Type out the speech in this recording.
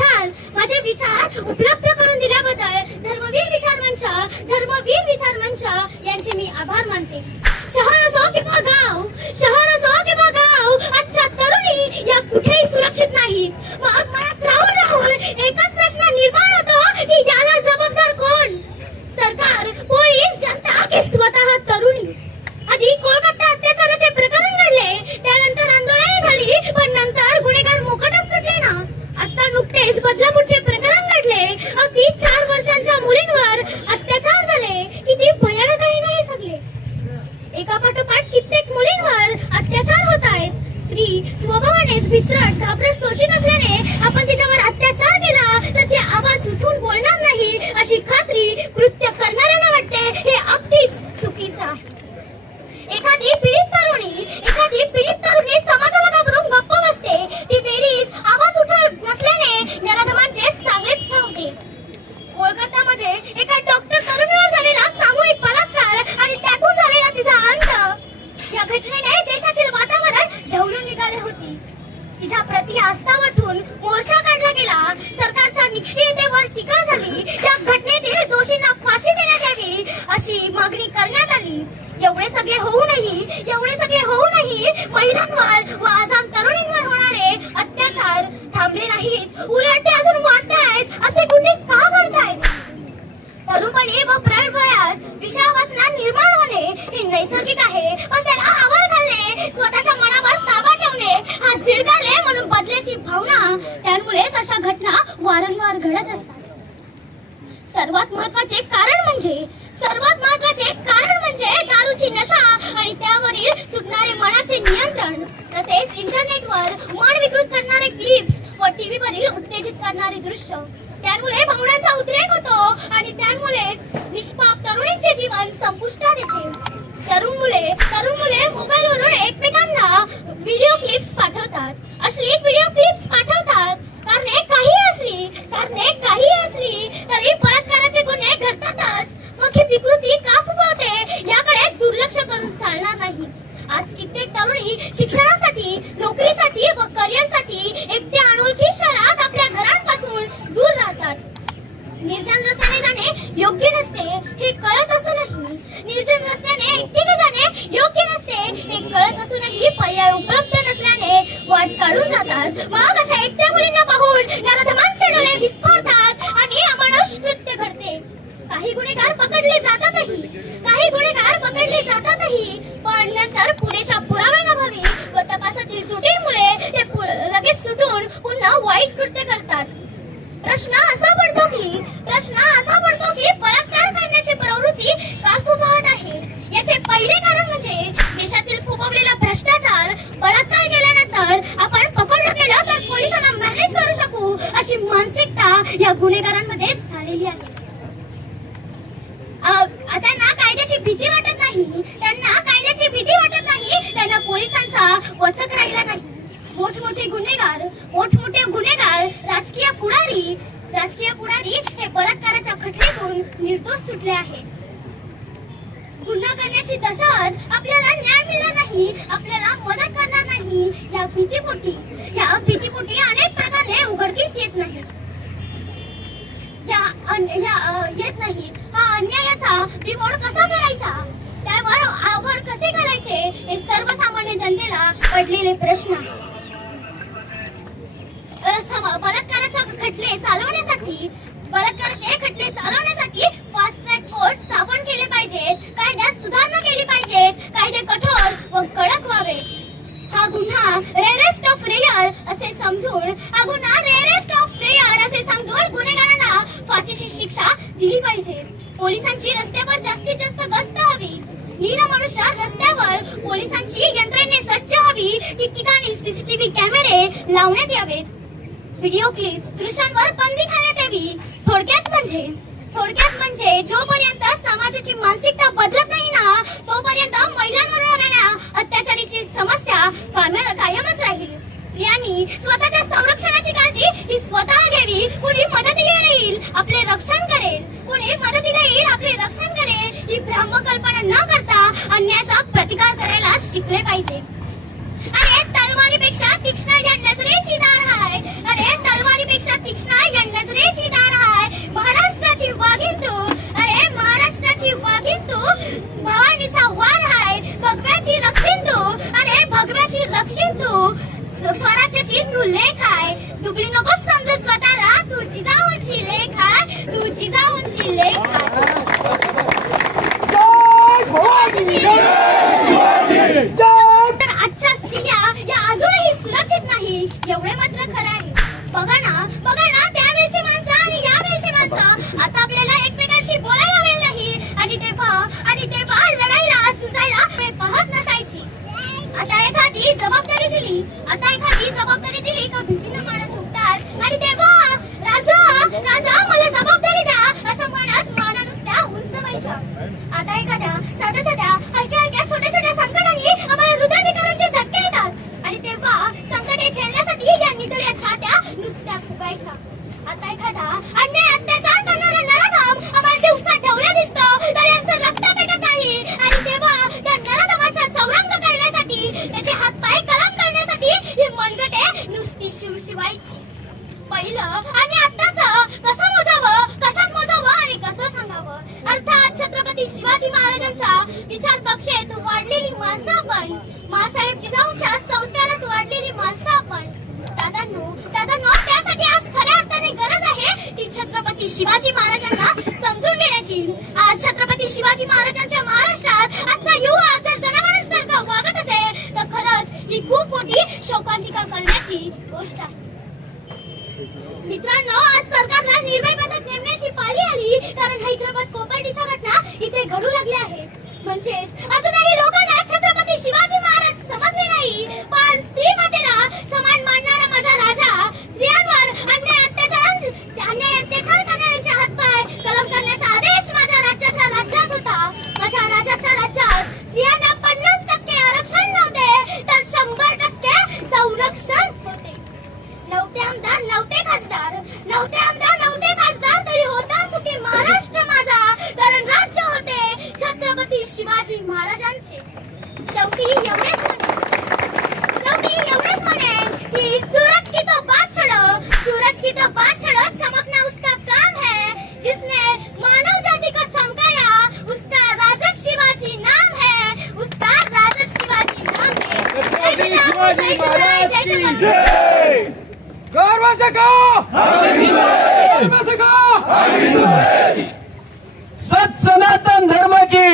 विचार माझे विचार उपलब्ध करून दिल्याबद्दल धर्मवीर विचार मंच धर्मवीर विचार मंच यांचे मी आभार मानते. शहर असो किंवा गाव शहर असो किंवा गाव आजच्या तरुणी या कुठेही सुरक्षित नाहीत. मग मला राहून राहून एकच एवढे सगळे होऊनही एवढे सगळे होऊनही महिलांवर व आजाम तरुणींवर होणारे अत्याचार थांबले नाहीत. उलट ते अजून वाढत आहेत असे गुन्हे का घडतायत तरुणपणी व प्रौढ वयात विषयावासना निर्माण होणे हे नैसर्गिक आहे. पण त्याला आवर घालणे स्वतःच्या मनावर ताबा ठेवणे हा झिडकाले म्हणून बदल्याची भावना त्यामुळेच अशा घटना वारंवार घडत असतात. सर्वात महत्त्वाचे कारण म्हणजे सर्वात महत्त्वाचे कारण म्हणजे दारूची नशा आणि त्यावरील मनाचे नियंत्रण तसेच इंटरनेटवर मन विकृत करणारे क्लिप्स व टीव्ही वरील उत्तेजित करणारे दृश्य. त्यामुळे भावनांचा उद्रेक होतो आणि त्यामुळेच निष्पाप तरुणींचे जीवन संप येते तरुण मुले तरुण मुले मोबाईल वरून एकमेकांना व्हिडिओ क्लिप्स पाठवतात अश्लील व्हिडिओ क्लिप्स पाठवतात कारणे काही असली कारणे काही असली तरी बलात्काराचे गुन्हे घडतातच मग ही विकृती का फुगवते याकडे दुर्लक्ष करून चालणार नाही आज कित्येक तरुणी शिक्षणासाठी नोकरीसाठी व करिअरसाठी प्रश्न असा पडतो की प्रश्न असा पडतो की बलात्कार करण्याची प्रवृत्ती का फुफावत आहे. याचे पहिले कारण म्हणजे देशातील फुफवलेला भ्रष्टाचार बलात्कार केल्यानंतर आपण पकडलं गेलं तर पोलिसांना मॅनेज करू शकू अशी मानसिकता या गुन्हेगारांमध्ये झालेली आहे. त्यांना कायद्याची भीती वाटत नाही. त्यांना कायद्याची भीती वाटत नाही. त्यांना पोलिसांचा वचक मोठे गुन्हेगार मोठमोठे गुन्हेगार राजकीय पुढारी राजकीय पुढारी हे बलात्काराच्या खटल्यातून निर्दोष सुटले आहेत. गुन्हा करण्याची दशत आपल्याला न्याय मिळणार नाही आपल्याला मदत करणार नाही. या भीतीपोटी या भीतीपोटी अनेक प्रकारे उघडकीस येत नाही येत नाही. हा अन्यायाचा बिमोड कसा करायचा? त्यावर आवर कसे घालायचे? हे सर्वसामान्य जनतेला पडलेले प्रश्न आहेत. खटले चालवण्यासाठी बलात्काराचे खटले चालवण्यासाठी फास्ट ट्रॅक कोर्ट स्थापन केले पाहिजेत. कायद्यात सुधारणा केली पाहिजे कायदे कठोर व कडक व्हावेत. हा गुन्हा रेअरेस्ट ऑफ रेअर असे समजून हा गुन्हा रेअरेस्ट ऑफ रेअर असे समजून गुन्हेगारांना फाशीची शिक्षा दिली पाहिजे. पोलिसांची रस्त्यावर जास्तीत जास्त गस्त हवी. नीरमनुष्य रस्त्यावर पोलिसांची यंत्रणे सज्ज हवी. ठिकठिकाणी सीसीटीव्ही कॅमेरे लावण्यात यावेत. व्हिडिओ क्लिप्स दृश्यांवर बंदी घालण्यात यावी. थोडक्यात म्हणजे थोडक्यात म्हणजे जोपर्यंत समाजाची मानसिकता बदलत नाही ना तोपर्यंत महिलांवर होणाऱ्या अत्याचारीची समस्या कायमच राहील. स्त्रियांनी स्वतःच्या संरक्षणाची काळजी ही स्वतः घ्यावी. कुणी मदतीला येईल आपले रक्षण करेल. कुणी मदतीला येईल आपले रक्षण करेल. ही भ्राम्य कल्पना न करता अन्यायाचा प्रतिकार करायला शिकले पाहिजे. तुझी तुले 你干啥 समजून आज छत्रपती शिवाजी महाराजांच्या महाराष्ट्रात आजचा युवा जर जनावरांसारखा वागत असेल तर खरंच ही खूप मोठी शोकांतिका करण्याची गोष्ट आहे. मित्रांनो आज सरकारला निर्भय पद्धत नेमण्याची पाळी आली कारण हैदराबाद कोपर्डीच्या घटना इथे घडू लागल्या आहेत. म्हणजेच महाराजांचे शेवटी एवढेच शेवटी एवढेच म्हणेन की सूरज की तो बात छोड़ो। सूरज की तो बात छोड़ो चमकना उसका काम है। जिसने मानव जाति को चमकाया उसका राजा शिवाजी नाम है। उसका राजा शिवाजी नाम है। छत्रपती शिवाजी जय शिवराय, जय महाराज की शिवराय. जय। गर्व से कहो। गर्व से कहो। सत सनातन धर्म की।